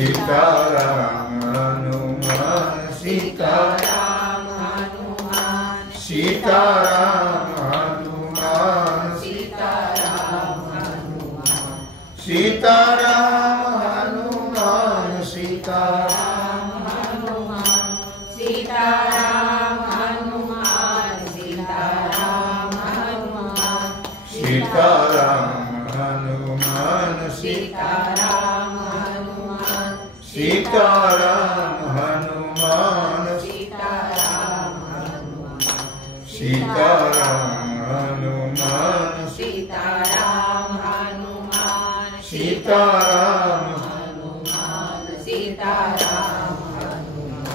सीताराम हनुमान सीताराम हनुमान सीताराम हनुमान सीताराम हनुमान सीताराम हनुमान सीताराम हनुमान सीताराम हनुमान सीताराम हनुमान सीताराम हनुमान सीताराम हनुमान सीताराम हनुमान सीताराम हनुमान सीताराम हनुमान सीताराम हनुमान सीताराम हनुमान सीताराम हनुमान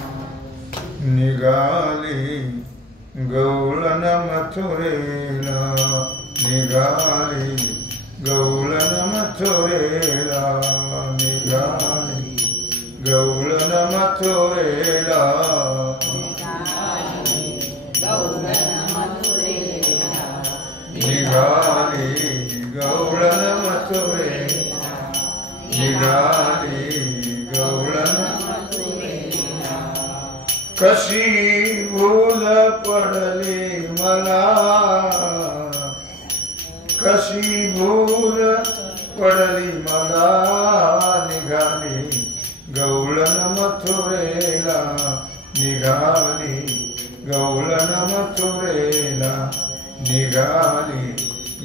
निघाली गौळण मथुरेला निघाली गौळण मथुरेला निघाली गौळण मथुरेला निघाली गौळण मथुरेला निघाली गौळण कशी भूल पडली मला कशी भूल पडली मला निघाली गौळण मथुरेला निघाली गौळण मथुरेला निघाली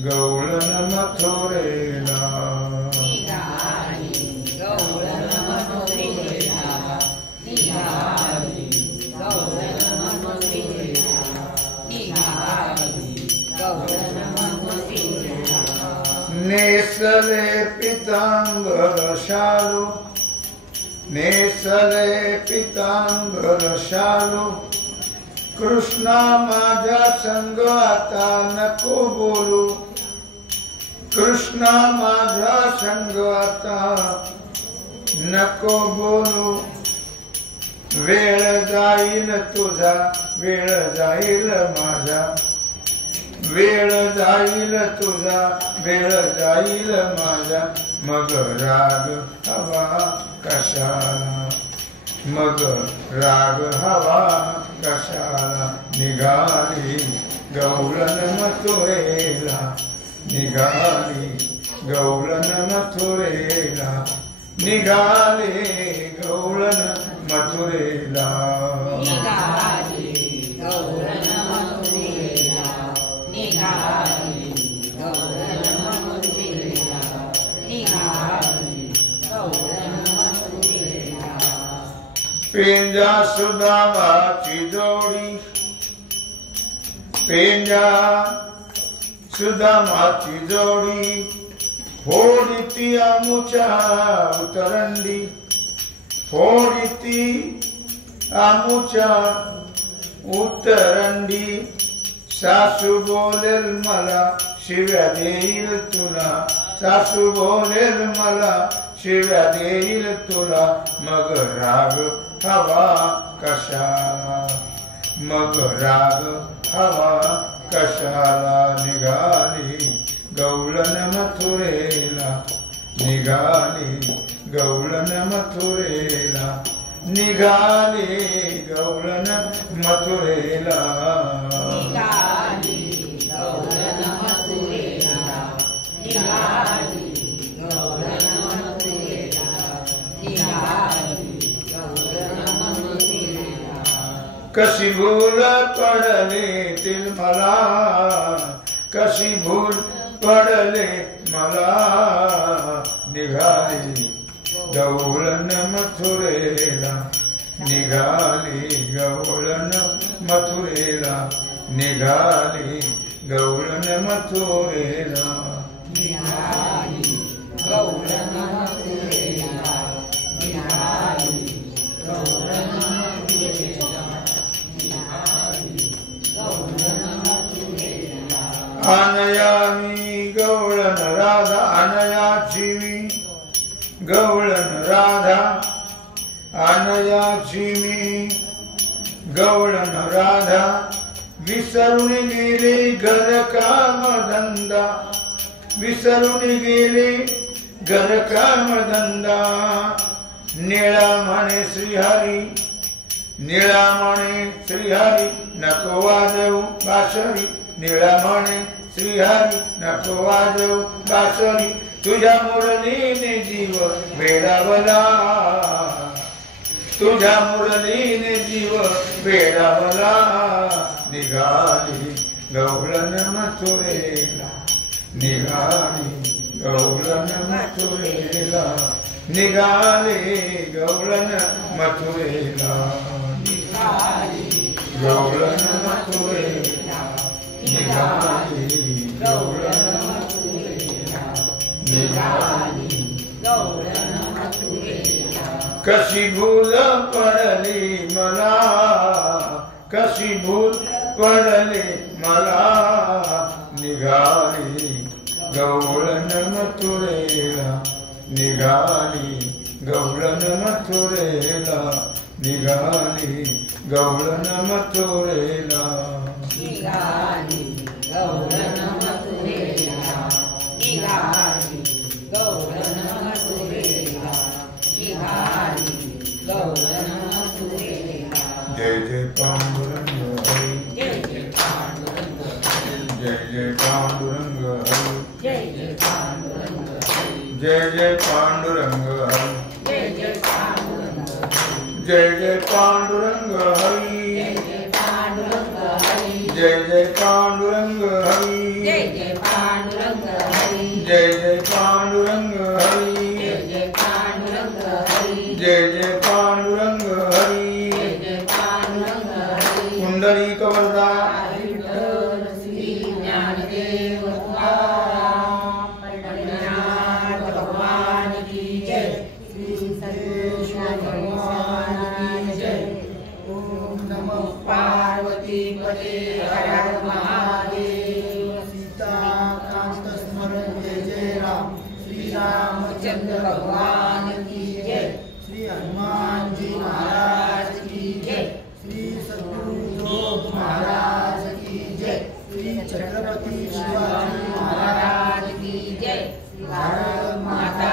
गौळण मथुरेला निघाली गौळण मथुरेला निघाली गौळण मथुरेला निघाली गौळण मथुरेला नेसले पितांबर शालू नेसले पितांबर शालू कृष्णा माझ्या संग आता नको बोलू कृष्णा माझ्या संग आता नको बोलू वेळ जाईल तुझा वेळ जाईल माझा वेळ जाईल तुझा वेळ जाईल माझा मग राग हवा कशाला मग राग हवा कशाला निघाली गौळण मथुरेला निघाली गौळण मथुरेला निघाली गौळण मथुरेला निघाली गौळण मथुरेला निघाली गौळण मथुरेला निघाली गौळण मथुरेला पेंजा सुदामाची जोडी पेंजा सुदामाची जोडी फोडिती आमुच्या उतरंडी फोडिती आमुच्या उतरंडी सासू बोलेल मला शिव्या देईल तुला सासू बोलेल मला शिव्या देईल तुला मग राग हवा कशाला मग राग हवा कशाला निघाली गौळण मथुरेला निघाली गौळण मथुरेला निघाली गौळण मथुरेला निघाली गौळण मथुरेला निघाली गौळण मथुरेला निघाली गौळण मथुरेला कशी भूल पडले तिल मला कशी भूल पडले मला निघाली गौळण मथुरेला निघाली गौळण मथुरेला निघाली गौळण मथुरेला निघाली गौळण मथुरेला निघाली गौळण मथुरेला निघाली गौळण मथुरेला अनयामी गौळण राधा अनयाची मी गौळण राधा अनयाची मी गौळण राधा विसरून गेले घर काम धंदा विसरून गेले घर काम धंदा निळा म्हणे श्रीहरी, निळा म्हणे श्रीहरी नको वाजवू बासरी, निळा म्हणे श्रीहरी नको वाजवू बासरी, तुझ्या मुरलीने जीव वेडावला, तुझ्या मुरलीने जीव वेडावला, निघाली गवळण मथुरेला, निघाली गवळण मथुरेला, निघाले गवळण मथुरेला, निघाली गवळण मथुरेला, निघाली गवळण मथुरेला, निघाली गवळण मथुरेला. कशी भूल पडली मला, कशी भूल पडली मला, निघाली गवळण मथुरेला, निघाली गवळण मथुरेला, निघाली गवळण मथुरेला, निघाली गवळण मथुरेला, निघाली गवळण मथुरेला, निघाली गवळण मथुरेला. जय जय पांडुरंग हरी, जय जय पांडुरंग हरी, जय जय पांडुरंग हरी, जय जय पांडुरंग हरी, जय जय पांडुरंग हरी, जय जय पांडुरंग हरी, जय जय पांडुरंग हरी, जय जय पांडुरंग हरी, जय जय पांडुरंग हरी, जय जय पांडुरंग हरी, जय जय पांडुरंग हरी, जय जय पांडुरंग हरी, जय जय पांडुरंग हरी, जय जय पांडुरंग हरी. पुंडलिक वरदा विठ्ठल श्री ज्ञानदेव तुकाराम पंढरीनाथ भगवान की जय, श्री सद्गुरुश्वर भगवान की जय. ओम नमो पार्वती पते हर हर महादेव. सीताकांत स्मरण जय जय राम, श्री रामचंद्र भगवान की जय, श्री हनुमान जी महाराज की जय, श्री सद्गुरु महाराज की जय, श्री छत्रपति शिवाजी महाराज की जय, भारत माता